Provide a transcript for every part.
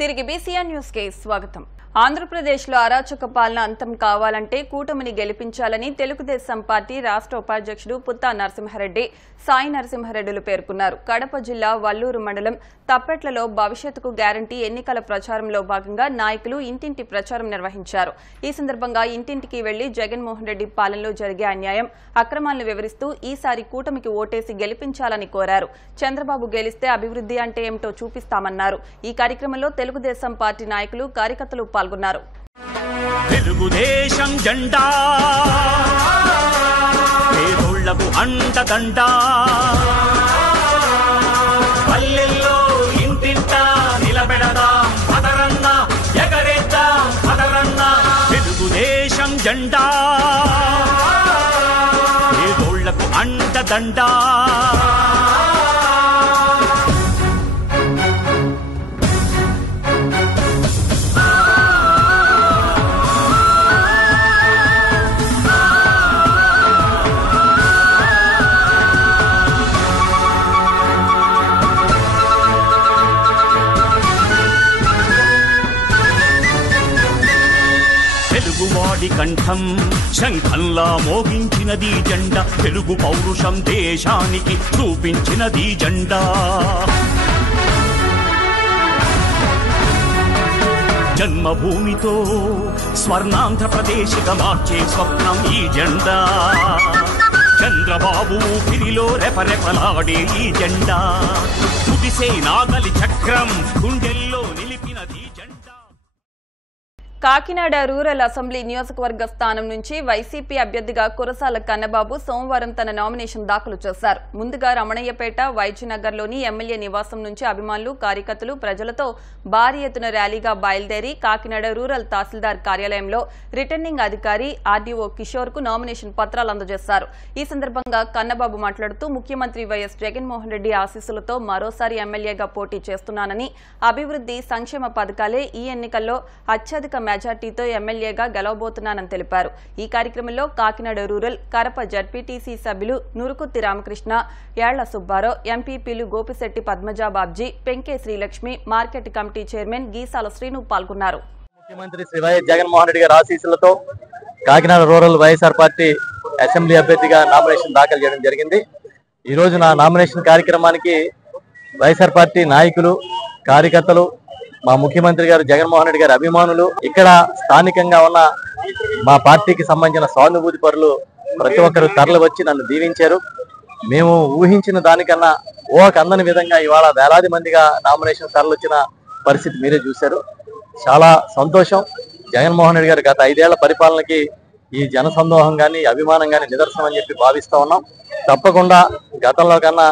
తిరిగి BCN news కి స్వాగతం. ఆంధ్రప్రదేశ్లో అరాచక పాలన అంతం కావాలంటే కూటమిని గెలిపించాలని తెలుగుదేశం పార్టీ రాష్ట్ర ఉపాధ్యక్షుడు పుత్తా నరసింహారెడ్డి, సాయి నరసింహారెడ్డిలు పేర్కొన్నారు. కడప జిల్లా వల్లూరు మండలం తప్పెట్లలో భవిష్యత్తుకు గ్యారంటీ ఎన్నికల ప్రచారంలో భాగంగా నాయకులు ఇంటింటి ప్రచారం నిర్వహించారు. ఈ సందర్భంగా ఇంటింటికి వెళ్లి జగన్మోహన్ రెడ్డి పాలనలో జరిగే అన్యాయం, అక్రమాలను వివరిస్తూ ఈసారి కూటమికి ఓటేసి గెలిపించాలని కోరారు. చంద్రబాబు గెలిస్తే అభివృద్ధి అంటే ఏమిటో చూపిస్తామన్నారు. ఈ కార్యక్రమంలో తెలుగుదేశం పార్టీ నాయకులు, కార్యకర్తలు పాల్గొన్నారు. తెలుగుదేశం జెండా పేదోళ్లకు అండదండ, పల్లెల్లో ఇంటింట నిలబెడదాం పదరన్న, ఎగరేద్దాం పదరన్న. తెలుగుదేశం జెండా పేదోళ్లకు అండదండ. తెలుగువాడి కంఠం శంఖంలా మోగించినది జెండా, తెలుగు పౌరుషం దేశానికి చూపించినది జెండా. జన్మభూమితో స్వర్ణాంధ్రప్రదేశ్గా మార్చే స్వప్నం ఈ జెండా. చంద్రబాబు ఊపిరిలో రెపరెపలాడే ఈ జెండా, కుదిసే నాగలి చక్రం గుండెల్లో నిలిపినది జెండా. కాకినాడ రూరల్ అసెంబ్లీ నియోజకవర్గ స్థానం నుంచి వైసీపీ అభ్యర్థిగా కురసాల కన్నబాబు సోమవారం తన నామినేషన్ దాఖలు చేశారు. ముందుగా రమణయ్యపేట, వైద్యనగర్లోని ఎమ్మెల్యే నివాసం నుంచి అభిమానులు, కార్యకర్తలు, ప్రజలతో భారీ ఎత్తున ర్యాలీగా బయలుదేరి కాకినాడ రూరల్ తహసీల్దార్ కార్యాలయంలో రిటర్నింగ్ అధికారి ఆర్డీఓ కిషోర్ కు నామినేషన్ పత్రాలు అందజేశారు. ఈ సందర్భంగా కన్నబాబు మాట్లాడుతూ ముఖ్యమంత్రి వైఎస్ జగన్మోహన్ రెడ్డి ఆశీస్సులతో మరోసారి ఎమ్మెల్యేగా పోటీ చేస్తున్నానని, అభివృద్ధి, సంక్షేమ పథకాలే ఈ ఎన్నికల్లో అత్యధిక మెజార్టీతో ఎమ్మెల్యేగా గెలవబోతున్నానని తెలిపారు. ఈ కార్యక్రమంలో కాకినాడ రూరల్, కరప జడ్పీటీసీ సభ్యులు నురుకుత్తి రామకృష్ణ, యాళ్ల సుబ్బారావు, ఎంపీపీలు Gopisetty Padmaja Babji, Penke Srilakshmi, market committee chairman Geesala Srinu పాల్గొన్నారు. ముఖ్యమంత్రి శ్రీ వైఎస్ జగన్మోహన్ రెడ్డి గారి ఆశీస్సులతో Kakinada rural YSR party assembly అభ్యర్థిగా నామినేషన్ దాఖలు చేయడం జరిగింది. ఈ రోజు నా నామినేషన్ కార్యక్రమానికి వైఎస్ఆర్ పార్టీ నాయకులు, కార్యకర్తలు, మా ముఖ్యమంత్రి గారు జగన్మోహన్ రెడ్డి గారి అభిమానులు, ఇక్కడ స్థానికంగా ఉన్న మా పార్టీకి సంబంధించిన సానుభూతి పరులు ప్రతి ఒక్కరు తరలి వచ్చి నన్ను దీవించారు. మేము ఊహించిన దానికన్నా అందని విధంగా ఇవాళ వేలాది మందిగా నామినేషన్ తరలిచ్చిన పరిస్థితి మీరే చూశారు. చాలా సంతోషం. జగన్మోహన్ రెడ్డి గారు గత 5 ఏళ్ల పరిపాలనకి ఈ జనసందోహం కానీ, అభిమానం కానీ నిదర్శనం అని చెప్పి భావిస్తా ఉన్నాం. తప్పకుండా గతంలో కన్నా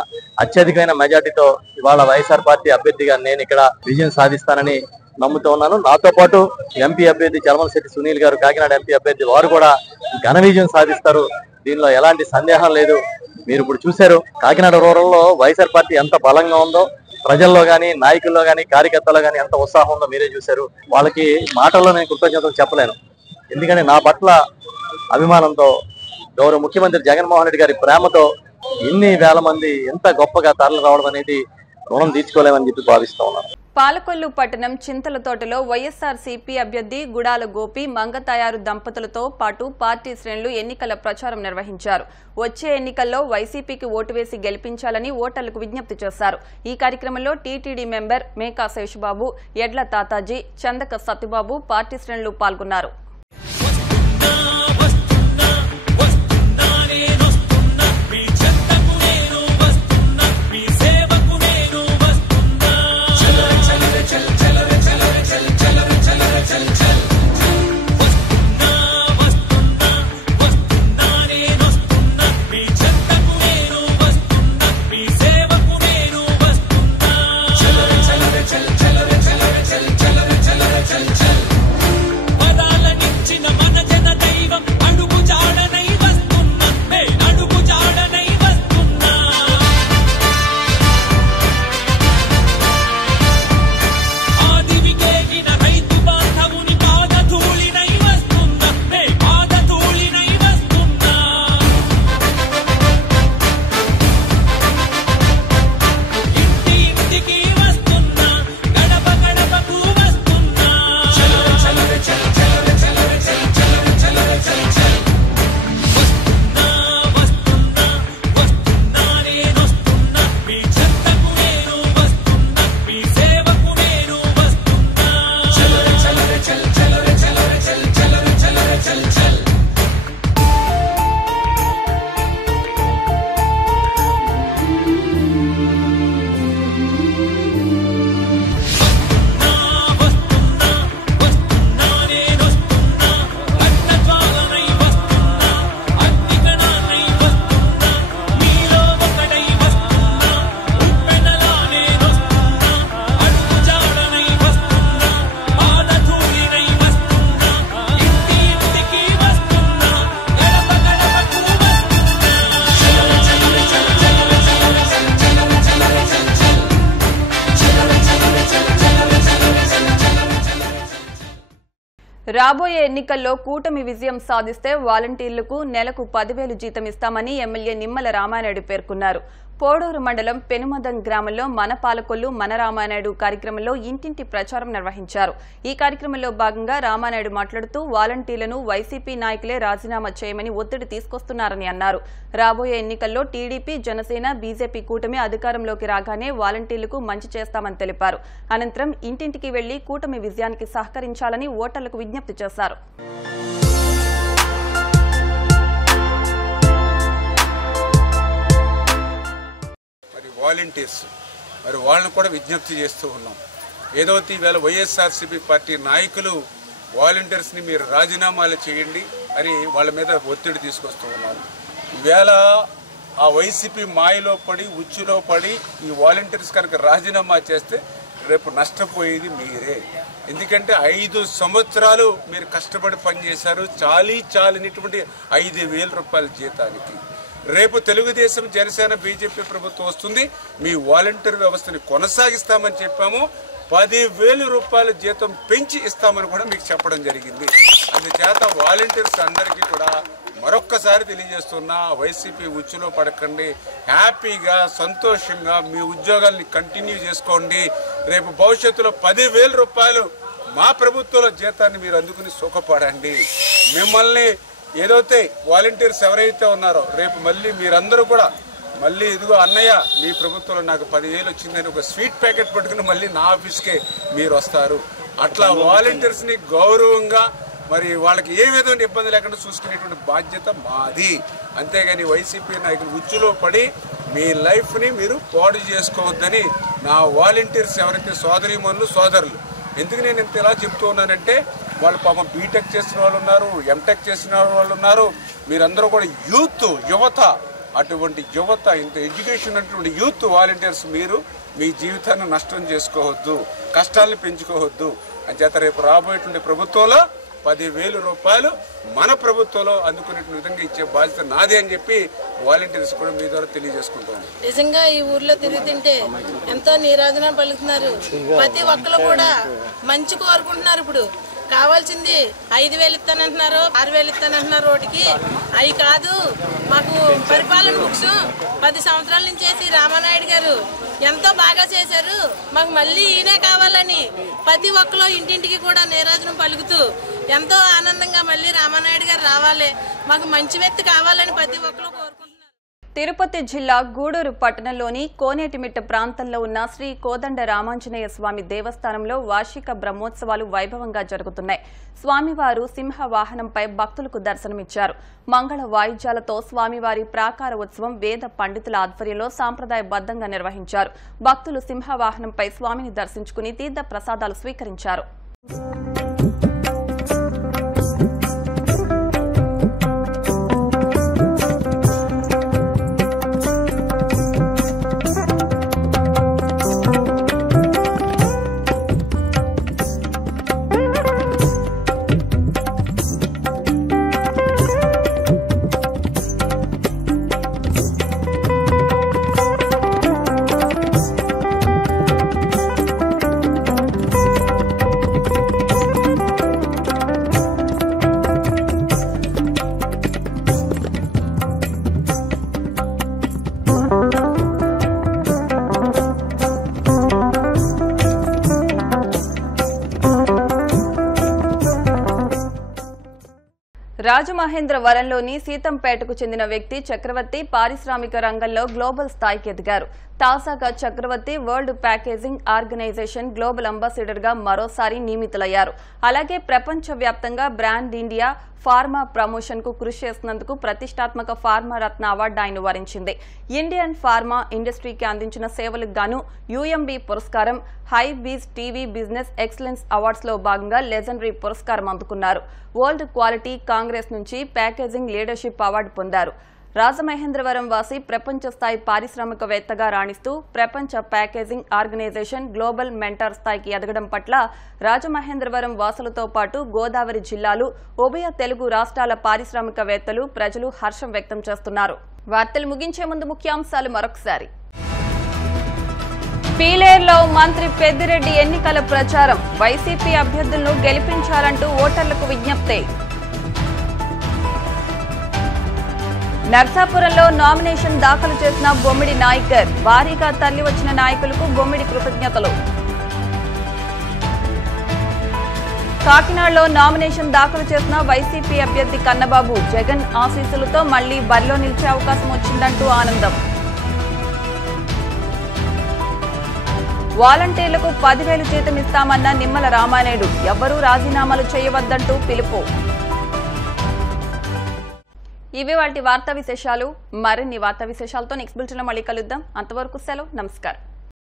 అత్యధికమైన మెజార్టీతో ఇవాళ వైఎస్ఆర్ పార్టీ అభ్యర్థిగా నేను ఇక్కడ విజయం సాధిస్తానని నమ్ముతూ ఉన్నాను. నాతో పాటు ఎంపీ అభ్యర్థి చలమలశెట్టి సునీల్ గారు, కాకినాడ ఎంపీ అభ్యర్థి, వారు కూడా ఘన విజయం సాధిస్తారు. దీనిలో ఎలాంటి సందేహం లేదు. మీరు ఇప్పుడు చూశారు కాకినాడ రూరల్లో వైఎస్ఆర్ పార్టీ ఎంత బలంగా ఉందో, ప్రజల్లో కానీ, నాయకుల్లో కానీ, కార్యకర్తల్లో కానీ ఎంత ఉత్సాహం ఉందో మీరే చూశారు. వాళ్ళకి మాటల్లో నేను కృతజ్ఞతలు చెప్పలేను. ఎందుకంటే నా పట్ల అభిమానంతో, గౌరవ ముఖ్యమంత్రి జగన్మోహన్ రెడ్డి గారి ప్రేమతో ఇన్ని వేల మంది ఎంత గొప్పగా తరలి రావడం అనేది రుణం తీర్చుకోలేమని చెప్పి భావిస్తా ఉన్నాను. పాలకొల్లు పట్టణం చింతలతోటలో వైఎస్ఆర్సీపీ అభ్యర్థి గుడాల గోపి, మంగతాయారు దంపతులతో పాటు పార్టీ శ్రేణులు ఎన్నికల ప్రచారం నిర్వహించారు. వచ్చే ఎన్నికల్లో వైసీపీకి ఓటు వేసి గెలిపించాలని ఓటర్లకు విజ్ఞప్తి చేశారు. ఈ కార్యక్రమంలో టీటీడీ మెంబర్ మేకా శేషబాబు, ఎడ్ల తాతాజీ, చందక సత్యబాబు, పార్టీ శ్రేణులు పాల్గొన్నారు. పదాల నిచ్చిన రాబోయే ఎన్నికల్లో కూటమి విజయం సాధిస్తే వాలంటీర్లకు నెలకు 10,000 జీతం ఇస్తామని ఎమ్మెల్యే నిమ్మల రామానాయుడు పేర్కొన్నారు. పోడూరు మండలం పెనుమదం గ్రామంలో మన పాలకొల్లు మన రామానాయుడు కార్యక్రమంలో ఇంటింటి ప్రచారం నిర్వహించారు. ఈ కార్యక్రమంలో భాగంగా రామానాయుడు మాట్లాడుతూ వాలంటీర్లను వైసీపీ నాయకులే రాజీనామా చేయమని ఒత్తిడి తీసుకొస్తున్నారని అన్నారు. రాబోయే ఎన్నికల్లో టీడీపీ, జనసేన, బీజేపీ కూటమి అధికారంలోకి రాగానే వాలంటీర్లకు మంచి చేస్తామని తెలిపారు. అనంతరం ఇంటింటికి వెళ్లి కూటమి విజయానికి సహకరించాలని ఓటర్లకు విజ్ఞప్తి చేశారు. వాలంటీర్స్ మరి వాళ్ళని కూడా విజ్ఞప్తి చేస్తూ ఉన్నాం. ఏదైతే ఈవేళ వైఎస్ఆర్సీపీ పార్టీ నాయకులు వాలంటీర్స్ని మీరు రాజీనామాలు చేయండి అని వాళ్ళ మీద ఒత్తిడి తీసుకొస్తూ ఉన్నారు. ఈవేళ ఆ వైసీపీ మాయలో పడి ఉచ్చులో పడి ఈ వాలంటీర్స్ కనుక రాజీనామా చేస్తే రేపు నష్టపోయేది మీరే. ఎందుకంటే 5 సంవత్సరాలు మీరు కష్టపడి పనిచేశారు, చాలినటువంటి 5,000 రూపాయల జీతానికి. రేపు తెలుగుదేశం, జనసేన, బీజేపీ ప్రభుత్వం వస్తుంది, మీ వాలంటీర్ వ్యవస్థని కొనసాగిస్తామని చెప్పాము. 10,000 రూపాయల జీతం పెంచి ఇస్తామని కూడా మీకు చెప్పడం జరిగింది. అందుచేత వాలంటీర్స్ అందరికీ కూడా మరొక్కసారి తెలియజేస్తున్నా, వైసీపీ ఉచ్చులో పడకండి, హ్యాపీగా సంతోషంగా మీ ఉద్యోగాల్ని కంటిన్యూ చేసుకోండి. రేపు భవిష్యత్తులో 10,000 రూపాయలు మా ప్రభుత్వంలో జీతాన్ని మీరు అందుకుని సుఖపడండి. మిమ్మల్ని ఏదైతే వాలంటీర్స్ ఎవరైతే ఉన్నారో రేపు మళ్ళీ మీరందరూ కూడా మళ్ళీ ఇదిగో అన్నయ్య మీ ప్రభుత్వంలో నాకు 10,000 వచ్చిందని ఒక స్వీట్ ప్యాకెట్ పట్టుకుని మళ్ళీ నా ఆఫీస్కే మీరు వస్తారు. అట్లా వాలంటీర్స్ని గౌరవంగా మరి వాళ్ళకి ఏ విధమైన ఇబ్బంది లేకుండా చూసుకునేటువంటి బాధ్యత మాది. అంతేగాని వైసీపీ నాయకులు ఉచ్చులో పడి మీ లైఫ్ని మీరు పాడు చేసుకోవద్దని నా వాలంటీర్స్ ఎవరైతే సోదరీమణులు, సోదరులు, ఎందుకు నేను ఇంత ఇలా చెప్తూ ఉన్నానంటే వాళ్ళు పాపం బీటెక్ చేసిన వాళ్ళు ఉన్నారు, ఎంటెక్ చేసిన వాళ్ళు ఉన్నారు. మీరందరూ కూడా యువత, అటువంటి యువత, ఇంత ఎడ్యుకేషన్ అటువంటి యూత్ వాలంటీర్స్ మీరు మీ జీవితాన్ని నష్టం చేసుకోవద్దు, కష్టాలను పెంచుకోవద్దు. అంచేత రేపు రాబోయేటువంటి ప్రభుత్వంలో 10,000 రూపాయలు మన ప్రభుత్వంలో అందుకునే విధంగా ఇచ్చే బాధ్యత నాదే అని చెప్పి వాలంటీర్స్ కూడా మీ ద్వారా తెలియజేసుకుంటాం. నిజంగా ఈ ఊర్లో తిరుగుతుంటే ఎంతో నీరాజన పలుకుతున్నారు. ప్రతి ఒక్కరు కూడా మంచి కోరుకుంటున్నారు. ఇప్పుడు కావాల్సింది 5,000 ఇస్తానంటున్నారు, 6,000 ఇస్తానంటున్నారు. రోడ్డుకి అవి కాదు, మాకు పరిపాలన బుక్స్ 10 సంవత్సరాల నుంచి చేసి రామానాయుడు గారు ఎంతో బాగా చేశారు, మాకు మళ్ళీ ఈయనే కావాలని ప్రతి ఒక్కరు ఇంటింటికి కూడా నీరాజనం పలుకుతూ ఎంతో ఆనందంగా మళ్ళీ రామానాయుడు గారు రావాలి, మాకు మంచి వ్యక్తి కావాలని ప్రతి ఒక్కరు కోరుకుంటున్నారు. తిరుపతి జిల్లా గూడూరు పట్టణంలోని కోనేటిమిట్ట ప్రాంతంలో ఉన్న శ్రీ కోదండ రామాంజనేయ స్వామి దేవస్థానంలో వార్షిక బ్రహ్మోత్సవాలు వైభవంగా జరుగుతున్నాయి. స్వామివారు సింహ వాహనంపై భక్తులకు దర్శనమిచ్చారు. మంగళ వాయిద్యాలతో స్వామివారి ప్రాకార ఉత్సవం వేద పండితుల ఆధ్వర్యంలో సాంప్రదాయబద్దంగా నిర్వహించారు. భక్తులు సింహ వాహనంపై స్వామిని దర్శించుకుని తీర్థ ప్రసాదాలు స్వీకరించారు. రాజమహేంద్రవరంలోని సీతంపేటకు చెందిన వ్యక్తి చక్రవర్తి పారిశ్రామిక రంగంలో గ్లోబల్ స్థాయికి ఎదిగారు. తాజాగా Chakravarthi world packaging organisation global ambassador గా మరోసారి నియమితులయ్యారు. అలాగే ప్రపంచవ్యాప్తంగా బ్రాండ్ ఇండియా ఫార్మా ప్రమోషన్ కు కృషి చేసినందుకు ప్రతిష్టాత్మక ఫార్మా రత్న అవార్డు ఆయన వరించింది. ఇండియన్ ఫార్మా ఇండస్ట్రీకి అందించిన సేవలకు గాను యుఎంబి పురస్కారం, HyBiz TV business excellence awards లో భాగంగా లెజెండరీ పురస్కారం అందుకున్నారు. వరల్డ్ క్వాలిటీ కాంగ్రెస్ నుంచి ప్యాకేజింగ్ లీడర్షిప్ అవార్డు పొందారు. రాజమహేంద్రవరం వాసి ప్రపంచ స్థాయి పారిశ్రామికవేత్తగా రాణిస్తూ ప్రపంచ ప్యాకేజింగ్ ఆర్గనైజేషన్ గ్లోబల్ మెంటర్ స్థాయికి ఎదగడం పట్ల రాజమహేంద్రవరం వాసులతో పాటు గోదావరి జిల్లాలు, ఉభయ తెలుగు రాష్ట్రాల పారిశ్రామికవేత్తలు, ప్రజలు హర్షం వ్యక్తం చేస్తున్నారు. వార్తలు ముగించే ముందు ముఖ్యాంశాలు మరొకసారి. పీలేరులో మంత్రి పెద్దిరెడ్డి ఎన్నికల ప్రచారం. వైసీపీ అభ్యర్థులను గెలిపించాలంటూ ఓటర్లకు విజ్ఞప్తి. నర్సాపురంలో నామినేషన్ దాఖలు చేసిన బొమ్మిడి నాయకర్. భారీగా తరలివచ్చిన నాయకులకు బొమ్మిడి కృతజ్ఞతలు. కాకినాడలో నామినేషన్ దాఖలు చేసిన వైసీపీ అభ్యర్థి కన్నబాబు. జగన్ ఆశీస్సులతో మళ్లీ బరిలో నిలిచే అవకాశం వచ్చిందంటూ ఆనందం. వాలంటీర్లకు 10,000 జీతం ఇస్తామన్న నిమ్మల రామానాయుడు. ఎవ్వరూ రాజీనామాలు చేయవద్దంటూ పిలుపు. ఇవి వాటి వార్తా విశేషాలు. మరిన్ని వార్తా విశేషాలతో నెక్స్ట్ బులెటిన్లో మళ్ళీ కలుద్దాం. అంతవరకు సెలవు. నమస్కారం.